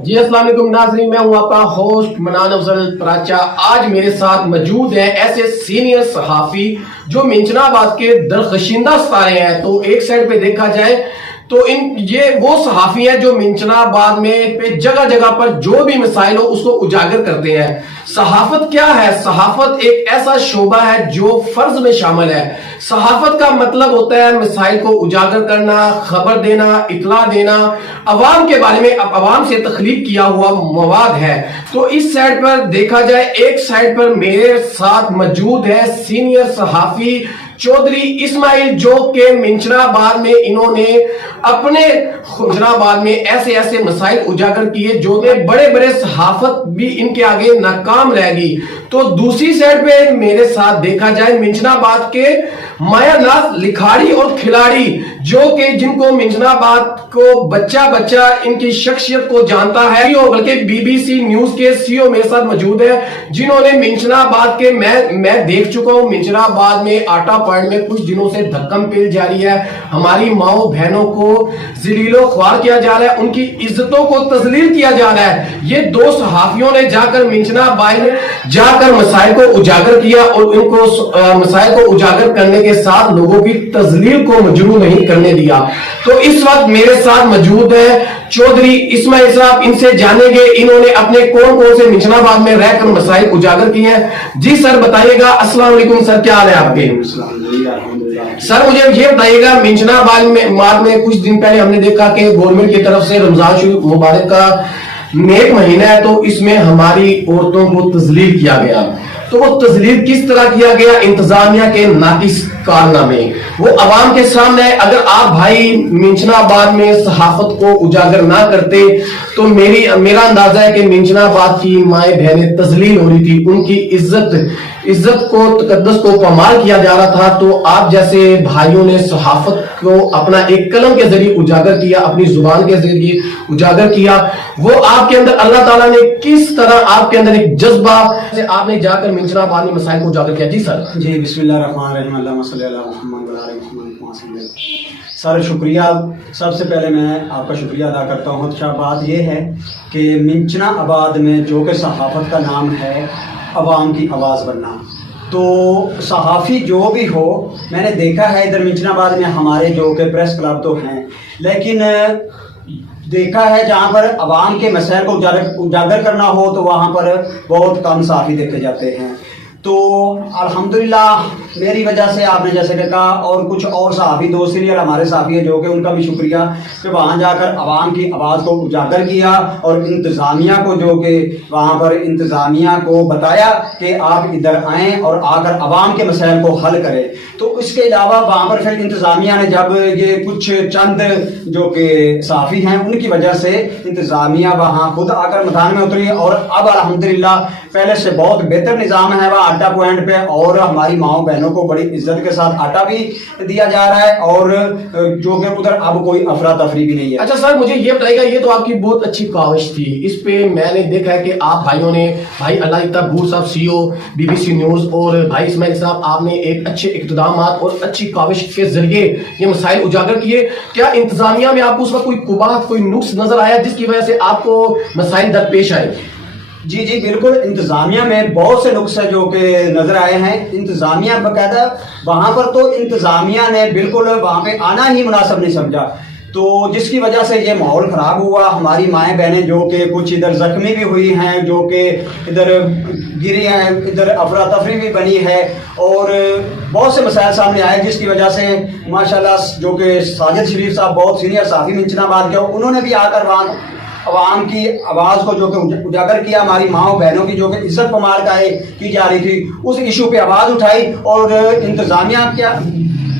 जी अस्सलाम वालेकुम नाज़रीन, मैं हूं आपका होस्ट मनान अफजल पराचा। आज मेरे साथ मौजूद हैं ऐसे सीनियर सहाफ़ी जो मिंचनाबाद के दरखशिंदा सितारे हैं। तो एक साइड पे देखा जाए तो ये वो सहाफ़ी हैं जो मिंचनाबाद में पे जगह जगह पर जो भी मसाइल हो उसको उजागर करते हैं। सहाफत क्या है? सहाफत एक ऐसा शोबा है जो फर्ज में शामिल है। सहाफत का मतलब होता है मसाइल को उजागर करना, खबर देना, इतला देना, अवाम के बारे में अवाम से तख्लीक किया हुआ मवाद है। तो इस साइड पर देखा जाए, एक साइड पर मेरे साथ मौजूद है सीनियर सहाफी चौधरी इस्माइल, जो के मिंचनाबाद में इन्होंने अपने मिंचनाबाद में ऐसे ऐसे मसाइल उजागर किए जो बड़े बड़े सहाफत भी इनके आगे नाकाम रह गई। तो दूसरी साइड पे मेरे साथ देखा जाए मिंचनाबाद के मायानाज लिखाड़ी और खिलाड़ी, जो कि जिनको मिंचनाबाद को बच्चा बच्चा इनकी शख्सियत को जानता है। बल्कि बीबीसी न्यूज के सीईओ मेरे साथ मौजूद है, जिन्होंने मिंचनाबाद के मैं देख चुका हूं मिंचनाबाद में आटा पॉइंट में कुछ दिनों से धक्कम पेल जारी है। हमारी माओ बहनों को जलीलो ख्वार किया जा रहा है, उनकी इज्जतों को तजलील किया जा रहा है। ये दो सहाफियों ने जाकर मिंचनाबाद में जाकर मसाइल को उजागर किया और इनको मसाइल को उजागर करने के साथ लोगों की तजलील को मजरू नहीं करने दिया। तो इस वक्त मेरे साथ मौजूद है चौधरी इस्माइल साहब, इनसे जानेंगे इन्होंने अपने कौन कौन से मिंचनाबाद में रहकर मसाइल उजागर किए हैं। जी सर बताइएगा। अस्सलाम वालेकुम सर, क्या हाल है आपके? सर मुझे ये बताइएगा, मिंचनाबाद में कुछ दिन पहले हमने देखा कि गवर्नमेंट की तरफ से रमजान शरीफ मुबारक का नेक महीना है, तो इसमें हमारी औरतों को तजलील किया गया। तो वो तजलील किस तरह किया गया? इंतजामिया के नाकिस कारनामे वो अवाम के सामने। अगर आप भाई मिंचनाबाद में सहाफत को उजागर ना करते तो मेरा अंदाजा है कि मिंचनाबाद की माए बहनें तजलील हो रही थी, उनकी इज्जत को तकद्दस को पामाल किया जा रहा था। तो आप जैसे भाइयों ने सहाफत को अपना एक कलम के जरिए उजागर किया, अपनी जुबान के जरिए उजागर किया। वो आपके अंदर अल्लाह ताला ने किस तरह आपके अंदर एक जज्बा से आपने जाकर मिंचनाबाद में मसाइल को उजागर किया? जी सर। जी बिस्मिल्लाहिर्रहमानिर्रहीम, अल्लाहुम्मा सल्ली अला मुहम्मद व अला मुहम्मद। सर शुक्रिया, सबसे पहले मैं आपका शुक्रिया अदा करता हूँ। अच्छा बात यह है कि मिंचनाबाद में जो कि सहाफत का नाम है अवाम की आवाज़ बनना, तो सहाफ़ी जो भी हो, मैंने देखा है इधर मिंचनाबाद में हमारे जो कि प्रेस क्लब तो हैं, लेकिन देखा है जहाँ पर अवाम के मसाइल को उजागर करना हो तो वहाँ पर बहुत कम सहाफ़ी देखे जाते हैं। तो अल्हम्दुलिल्लाह मेरी वजह से आपने जैसे कि कहा, और कुछ और सहाफ़ी दो सीनियर हमारे सहाफ़ी है जो कि उनका भी शुक्रिया कि वहाँ जाकर अवाम की आवाज़ को उजागर किया और इंतज़ामिया को जो कि वहाँ पर इंतज़ामिया को बताया कि आप इधर आएँ और आकर अवाम के मसाइल को हल करें। तो इसके अलावा वहाँ पर फिर इंतज़ामिया ने जब ये कुछ चंद जो कि सहाफ़ी हैं उनकी वजह से इंतज़ामिया वहाँ खुद आकर मैदान में उतरी और अब अल्हम्दुलिल्लाह पहले से बहुत बेहतर निज़ाम है वहाँ आटा पॉइंट पे, और हमारी माओ बहनों को बड़ी इज्जत के साथ आटा भी दिया जा रहा है और जो कि उधर अब कोई अफरा तफरी भी नहीं है। अच्छा सर मुझे ये बताइएगा, ये तो आपकी बहुत अच्छी काविश थी, इस पे मैंने देखा है कि आप भाइयों ने, भाई अल्लाह इत्ताबूर साहब सीईओ बीबीसी न्यूज और भाई इस्माइल साहब, आपने एक अच्छे इक़्तिदामात और अच्छी काविश के जरिए ये मसाइल उजागर किए। क्या इंतजामिया में आपको उस वक्त कोई कुबात, कोई नुक्स नजर आया जिसकी वजह से आपको मसाइल दरपेश आए? जी जी बिल्कुल, इंतज़ामिया में बहुत से नुक्स जो कि नज़र आए हैं। इंतज़ामिया बाकायदा वहाँ पर तो इंतज़ामिया ने बिल्कुल वहाँ पे आना ही मुनासिब नहीं समझा, तो जिसकी वजह से ये माहौल ख़राब हुआ। हमारी माएँ बहनें जो कि कुछ इधर ज़ख्मी भी हुई हैं, जो कि इधर गिरी हैं, इधर अफरा तफरी भी बनी है और बहुत से मसाइल सामने आए, जिसकी वजह से माशाल्लाह जो कि साजिद शरीफ साहब बहुत सीनियर सहाफ़ी मिंचनाबाद के, उन्होंने भी आकर वहाँ अवाम की आवाज़ को जो कि उजागर किया। हमारी माओ बहनों की जो कि इज्जत पमाल की जा रही थी, उस इशू पे आवाज़ उठाई और इंतज़ामिया क्या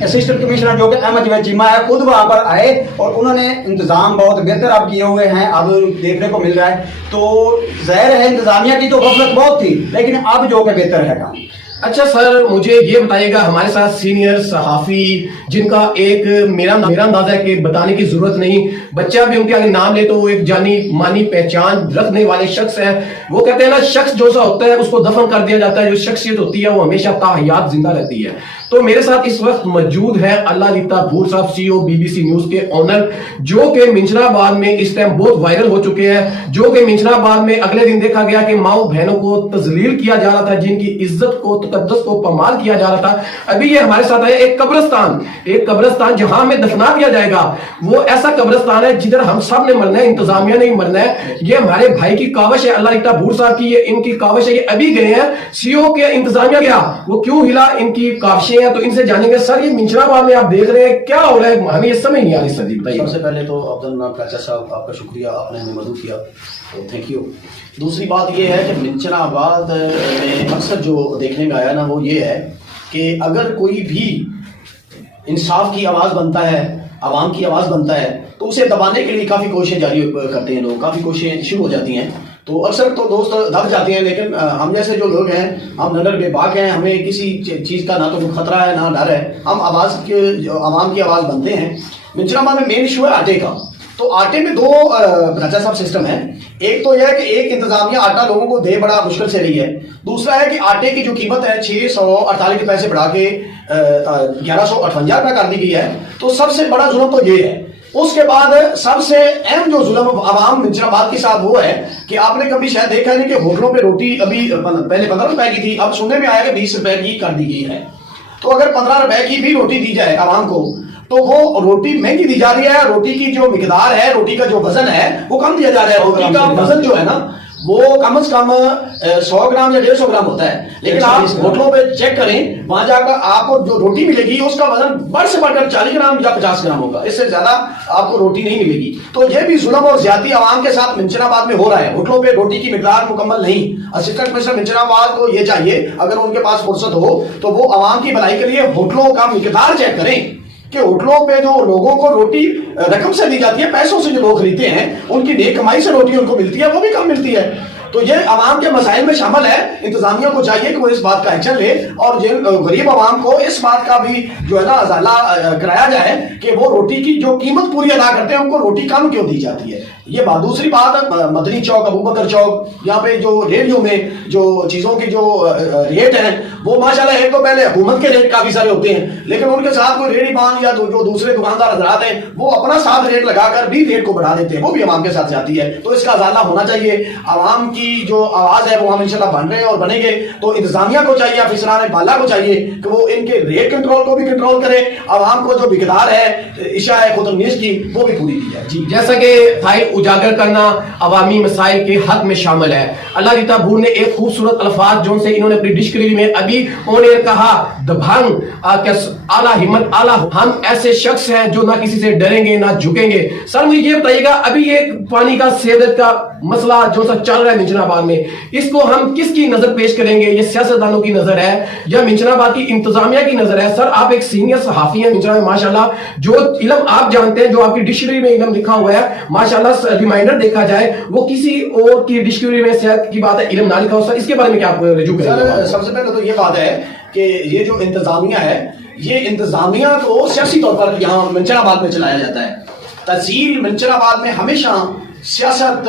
असिस्टेंट कमिश्नर जो कि अहमद जवेद चीमा है खुद वहाँ पर आए और उन्होंने इंतज़ाम बहुत बेहतर अब किए हुए हैं, अब देखने को मिल रहा है। तो ज़ाहिर है इंतज़ामिया की तो गफलत बहुत थी, लेकिन अब जो कि बेहतर है काम। अच्छा सर, मुझे ये बताइएगा, हमारे साथ सीनियर सहाफी जिनका एक मेरा अंदाजा है कि बताने की जरूरत नहीं, बच्चा भी उनके आगे नाम ले तो वो एक जानी मानी पहचान रखने वाले शख्स है। वो कहते हैं ना, शख्स जो सा होता है उसको दफन कर दिया जाता है, जो शख्सियत होती है वो हमेशा ताहयात जिंदा रहती है। तो मेरे साथ इस वक्त मौजूद है अल्लाह भूर साहब, सीईओ बीबीसी न्यूज के ऑनर, जो कि मिंचनाबाद में इस टाइम बहुत वायरल हो चुके हैं, जो कि मिंचनाबाद में अगले दिन देखा गया कि माओ बहनों को तजलील किया जा रहा था, जिनकी इज्जत को तकद्दस को पमाल किया जा रहा था। अभी ये हमारे साथ है एक कब्रिस्तान जहां हमें दफना दिया जाएगा, वो ऐसा कब्रिस्तान है जिधर हम सब ने मरना है, इंतजामिया नहीं मरना है। ये हमारे भाई की कावश है, अल्लाह भूर साहब की ये इनकी कावश है। ये अभी गए हैं, सीईओ के इंतजामिया गया, वो क्यों हिला, इनकी कावशें हैं, तो इनसे जानेंगे। सर, ये मिंचनाबाद में आप देख रहे हैं, क्या हो रहा है, हमें ये समझ नहीं आ रही। सर जी बताइए। सबसे पहले तो अब्दुल नाम प्राचा साहब, आपका शुक्रिया, आपने हमें मदद किया, तो थैंक यू। दूसरी बात ये है कि मिंचनाबाद में अक्सर जो देखने में आया ना, वो ये है कि अगर कोई भी इंसाफ की आवाज़ बनता है, आवाम की आवाज़ बनता है, तो उसे दबाने के लिए काफ़ी कोशिशें जारी करते हैं लोग, काफ़ी कोशिशें शुरू हो जाती हैं। तो अक्सर तो दोस्त दब जाते हैं, लेकिन हम जैसे जो लोग हैं, हम नडर बेबाक हैं, हमें किसी चीज़ का ना तो खतरा है ना डर है, हम आवाज़ के आवाम की आवाज़ बनते हैं। मिंचनाबाद में मेन इशू है आटे का। तो आटे में दो राजा साहब सिस्टम है। एक तो यह है कि एक इंतजामिया आटा लोगों को दे बड़ा मुश्किल से रही है। दूसरा है कि आटे की जो कीमत है 648 रुपए से बढ़ा के 1158 रुपए कर दी गई है। तो सबसे बड़ा जुल्म तो ये है। उसके बाद सबसे अहम जो जुल्म आवाम मिंचनाबाद के साथ वो है कि आपने कभी शायद देखा नहीं कि होटलों पे रोटी अभी पहले 15 रुपए की थी, अब सुनने में आया कि 20 रुपए की कर दी गई है। तो अगर 15 रुपए की भी रोटी दी जाए आवाम को, तो वो रोटी महंगी दी जा रही है। रोटी की जो मिकदार है, रोटी का जो वजन है, वो कम दिया जा रहा है। रोटी का वजन जो है ना, वो कम से कम 100 ग्राम या 150 ग्राम होता है। लेकिन आप होटलों पे चेक करें, वहां जाकर आपको जो रोटी मिलेगी उसका वजन बढ़ से बढ़कर 40 ग्राम या 50 ग्राम होगा, इससे ज्यादा आपको रोटी नहीं मिलेगी। तो ये भी जुल्म और ज्यादती आवाम के साथ मिंचनाबाद में हो रहा है। होटलों पे रोटी की मिकदार मुकम्मल नहीं। असिस्टेंट कमिश्नर मिंचनाबाद को ये चाहिए, अगर उनके पास फुर्सत हो तो वो आवाम की भलाई के लिए होटलों का मिकदार चेक करें कि होटलों पे जो लोगों को रोटी रकम से दी जाती है, पैसों से जो लोग खरीदते हैं, उनकी नेक कमाई से रोटी उनको मिलती है, वो भी कम मिलती है। तो ये आवाम के मसाइल में शामिल है। इंतजामिया को चाहिए कि वो इस बात का एक्शन ले और जिन गरीब आवाम को इस बात का भी जो है ना अजाला कराया जाए कि वो रोटी की जो कीमत पूरी अदा करते हैं, उनको रोटी कम क्यों दी जाती है। ये बात। दूसरी बात, मदनी चौक, अबूबकर चौक, यहाँ पे जो रेडियो में जो चीज़ों की जो रेट हैं, वो माशाल्लाह एक तो पहले हुकूमत के रेट काफ़ी सारे होते हैं, लेकिन उनके साथ कोई रेडी पान या जो दूसरे दुकानदार हजरात हैं, वो अपना साथ रेट लगाकर भी रेट को बढ़ा देते हैं, वो भी आवाम के साथ जाती है। तो इसका अजाला होना चाहिए। आवाम की जो आवाज़ है वो हम इंशाल्लाह बन रहे हैं और बनेंगे। तो इंतजामिया को चाहिए, अफसरान बाला को चाहिए कि वो इनके रेट कंट्रोल को भी कंट्रोल करे, आवाम को जो मिकदार है इशा है खुदनीस की, वो भी पूरी की जाए। जी, जैसा कि उजागर करना अवामी मसाइल के हक में शामिल है। अल्लाह भूर ने एक खूबसूरत अल्फाज जो से इन्होंने अपनी डिस्कवरी में अभी उन्होंने कहा, दबंग आला हिम्मत आला, हम ऐसे शख्स हैं जो ना किसी से डरेंगे ना झुकेंगे। सर मुझे ये बताइएगा, अभी ये पानी का सेहत का मसला जो सा चल रहा है मिंचनाबाद में, इसको हम किसकी नजर पेश करेंगे? ये सियासतदानों की नजर है या मिंचनाबाद की इंतजामिया की नजर है? सर आप एक सीनियर सहाफी हैं मिंचनाबाद, माशाल्लाह, जो इल्म आप जानते हैं, जो आपकी डिक्शनरी में इल्म लिखा हुआ है, माशाल्लाह, रिमाइंडर देखा जाए वो किसी और की डिक्शनरी में सेहत की बात है, इल्म ना लिखा हो। सर इसके बारे में क्या आप रजू करेंगे? सबसे पहले तो ये बात है कि ये जो इंतजामिया है, ये इंतजामिया को सियासी तौर पर यहाँ मिंचनाबाद में चलाया जाता है। तहसील मिंचनाबाद में हमेशा सियासत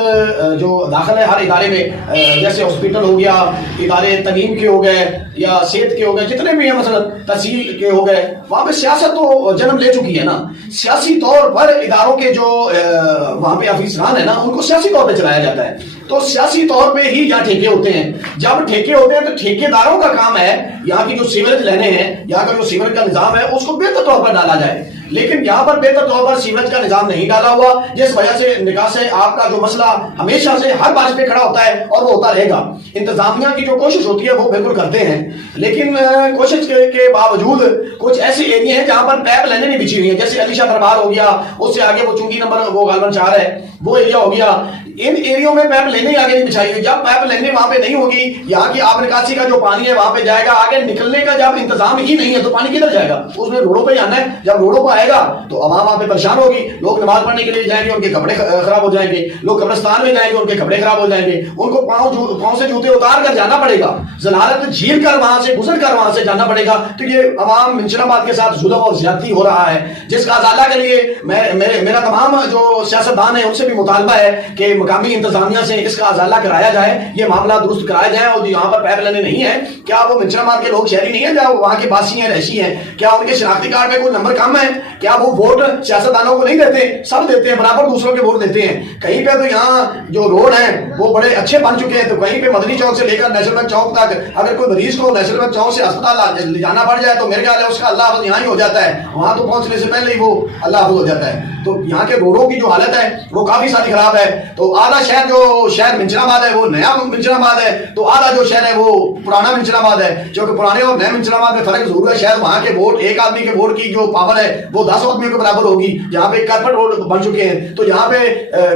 जो दाखिल है हर इदारे में, जैसे हॉस्पिटल हो गया, इदारे तलीम के हो गए या सेहत के हो गए, जितने भी हैं मसलन तहसील के हो गए, वहाँ पे सियासत तो जन्म ले चुकी है ना। सियासी तौर पर इदारों के जो वहाँ पे अफसरान है ना, उनको सियासी तौर पे चलाया जाता है। तो सियासी तौर पे ही यहाँ ठेके होते हैं। जब ठेके होते हैं तो ठेकेदारों का काम है यहाँ की जो सीवरेज लेने हैं, यहाँ का जो सीवरेज का निजाम है, उसको बेहतर तौर पर डाला जाए। लेकिन यहाँ पर बेहतर तौर पर सीवरेज का निजाम नहीं डाला हुआ, जिस वजह से निकाह से आपका जो मसला हमेशा से हर बारिश पे खड़ा होता है और वो होता रहेगा। इंतजामिया की जो कोशिश होती है वो बिल्कुल करते हैं, लेकिन कोशिश के बावजूद कुछ ऐसे एरिया हैं जहां पर पैप लाइनें नहीं बिछी हुई है, जैसे अलीशा दरबार हो गया, उससे आगे वो चुंगी नंबर वो गालवन 4 है, वो एरिया हो गया। इन एरियो में पैप लेने आगे नहीं बिछाई हुई। जब पैप लेने वहां पे नहीं होगी, यहाँ की आब निकासी का जो पानी है वहां पे जाएगा, आगे निकलने का जब इंतजाम ही नहीं है तो पानी किधर जाएगा? उसमें रोडों पे आना है। जब रोडों पर آئے گا تو عوام وہاں پہ پریشان ہوگی، لوگ نماز پڑھنے کے لیے جائیں گے، ان کے کپڑے خراب ہو جائیں گے، لوگ قبرستان میں جائیں گے، ان کے کپڑے خراب ہو جائیں گے، ان کو پاؤں سے جوتے اتار کر جانا پڑے گا، زلالت جھیل کر وہاں سے گزر کر وہاں سے جانا پڑے گا۔ تو یہ عوام منشن آباد کے ساتھ ظلم اور زیادتی ہو رہا ہے، جس کا ازالہ کے لیے میرا تمام جو سیاستدان ہیں ان سے بھی مطالبہ ہے کہ مقامی انتظامیہ سے اس کا ازالہ کرایا جائے، یہ معاملہ درست کرایا جائے، اور یہاں پر پیپ لینے نہیں ہے۔ کیا وہ منشن آباد کے لوگ شہری نہیں ہیں؟ کیا وہاں کے باسی ہیں، رہائشی ہیں؟ کیا ان کے شناختی کارڈ میں کوئی نمبر کم ہے؟ کیا وہ ووٹ سیاستدانوں کو نہیں دیتے؟ سب دیتے ہیں، برابر دوسروں کے ووٹ دیتے ہیں۔ کہیں پہ تو یہاں جو روڈ ہیں وہ بڑے اچھے بن چکے ہیں، تو کہیں پہ مدنی چوک سے لے کر نیشنل بینک چوک تک اگر کوئی مریض کو نیشنل بینک چوک سے اسپتال لے جانا پڑ جائے تو میرے خیال ہے اس کا اللہ حافظ یہاں ہی ہو جاتا ہے، وہاں تو پہنچنے سے پہلے ہی وہ اللہ حافظ ہو جاتا ہے۔ تو یہاں کے روڈوں کی جو حالت ہے وہ کافی ساری خراب ہے۔ تو آدھا شہر جو شہر منشن آباد ہے وہ نیا منشن آباد ہے، تو آدھا جو شہر ہے وہ پرانا منشن آباد ہے، کیونکہ پرانے اور نئے منشن آباد میں فرق ضرور ہے۔ شاید وہاں کے ووٹ، ایک آدمی کے ووٹ کی جو پاور ہے وہ 10 آدمیوں کے برابر ہوگی، جہاں پہ کارپیٹ روڈ بن چکے ہیں، تو جہاں پہ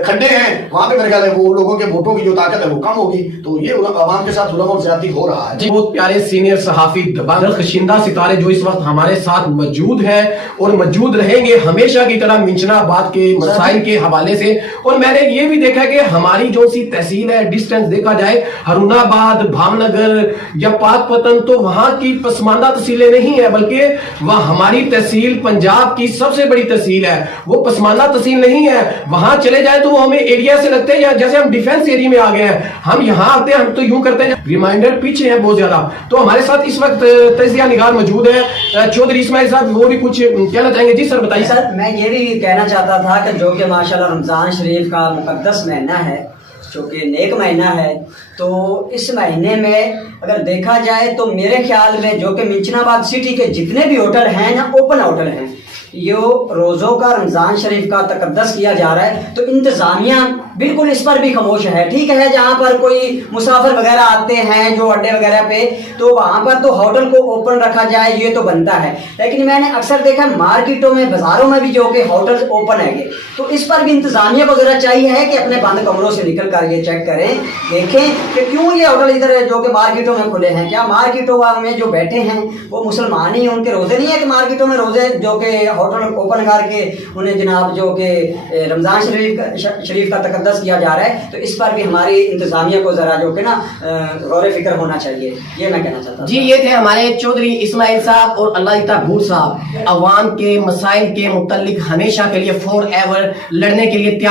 کھڈے ہیں وہاں پہ میرے خیال ہے وہ لوگوں کے ووٹوں کی جو طاقت ہے وہ کم ہوگی۔ تو یہ عوام کے ساتھ ظلم اور زیادتی ہو رہا ہے۔ جی بہت پیارے سینئر صحافی درخشندہ ستارے جو اس وقت ہمارے ساتھ موجود ہیں اور موجود رہیں گے ہمیشہ کی طرح منشن آباد کے مسائل کے حوالے سے۔ اور میں نے یہ بھی دیکھا کہ ہماری جو سی تحصیل ہے، ڈسٹینس دیکھا جائے ہرون آباد، بھاونگر یا پاک پتن، تو وہاں کی پسماندہ تحصیلیں نہیں ہیں، بلکہ وہ ہماری تحصیل پنجاب کی سب سے بڑی تحصیل ہے، وہ پسماندہ تحصیل نہیں ہے۔ وہاں چلے جائیں تو وہ ہمیں ایریا سے لگتے ہیں یا جیسے ہم ڈیفینس ایریا میں آ گئے ہیں، ہم یہاں آتے ہیں ہم تو یوں کرتے ہیں، ریمائنڈر پیچھے ہیں بہت زیادہ۔ تو ہمارے ساتھ اس وقت تجزیہ نگار موجود ہے چودھری اسماعیل صاحب، وہ بھی کچھ کہنا چاہیں گے؟ جی سر بتائیے۔ سر میں یہ بھی کہنا چاہتا تھا کہ جو کہ ماشاءاللہ رمضان شریف کا مقدس مہینہ ہے، جو کہ نیک مہینہ ہے، تو اس مہینے میں اگر دیکھا جائے تو میرے خیال میں جو کہ منشن آباد سٹی کے جتنے بھی ہوٹل ہیں نا، اوپن ہوٹل ہیں، یہ روزوں کا رمضان شریف کا تقدس کیا جا رہا ہے، تو انتظامیہ بالکل اس پر بھی خاموش ہے۔ ٹھیک ہے، جہاں پر کوئی مسافر وغیرہ آتے ہیں جو اڈے وغیرہ پہ، تو وہاں پر تو ہوٹل کو اوپن رکھا جائے، یہ تو بنتا ہے، لیکن میں نے اکثر دیکھا مارکیٹوں میں، بازاروں میں بھی جو کہ ہوٹل اوپن ہے، تو اس پر بھی انتظامیہ کو ذرا چاہیے ہے کہ اپنے بند کمروں سے نکل کر یہ چیک کریں، دیکھیں کہ کیوں یہ ہوٹل ادھر جو کہ مارکیٹوں میں کھلے ہیں۔ کیا مارکیٹوں میں جو بیٹھے ہیں وہ مسلمان ہی ہیں؟ ان کے روزے نہیں ہے کہ مارکیٹوں میں روزے جو کہ ہوٹل اوپن کر کے انہیں جناب جو کہ رمضان شریف کا تقدس کیا جا رہا ہے، تو اس پر بھی ہماری انتظامیہ کو ذرا جو کہ نا غور فکر ہونا چاہیے، یہ میں کہنا چاہتا ہوں۔ جی یہ تھے ہمارے چودھری اسماعیل صاحب اور اللہ طاہور صاحب، عوام کے مسائل کے متعلق ہمیشہ کے لیے فور ایور لڑنے کے لیے تیار